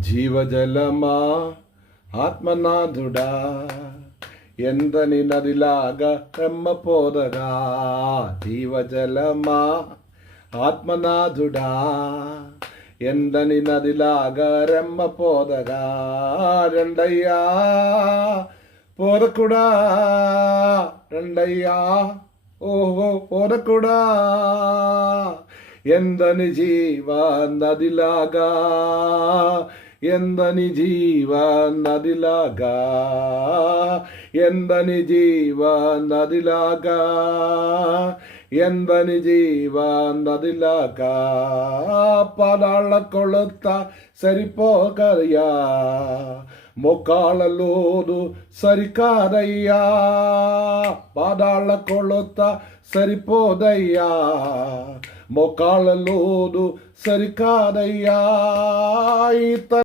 జీవజలమా ఆత్మనాథుడా ఎందని నదిలాగా రెమ్మపోదగా. జీవజలమా ఆత్మనాథుడా ఎందని నదిలాగా రెమ్మపోదగా. రెండయ్యా పోరకుడా, రెండయ్యా ఓహో పోరకుడా, ఎందని జీవ నదిలాగా, ఎందని జీవ నదిలాగా, ఎందని జీవ నదిలాగా, ఎందని జీవ నదిలాగా. పాదాళ్ళ కొళత సరిపోకయ్యా, మొక్కాళ్ళ లోదు సరికాదయ్యా. పాదాళ్ళ కొళత సరిపోదయ్యా, మొక్కాళ్ళ లోదు సరికాదయ్యా.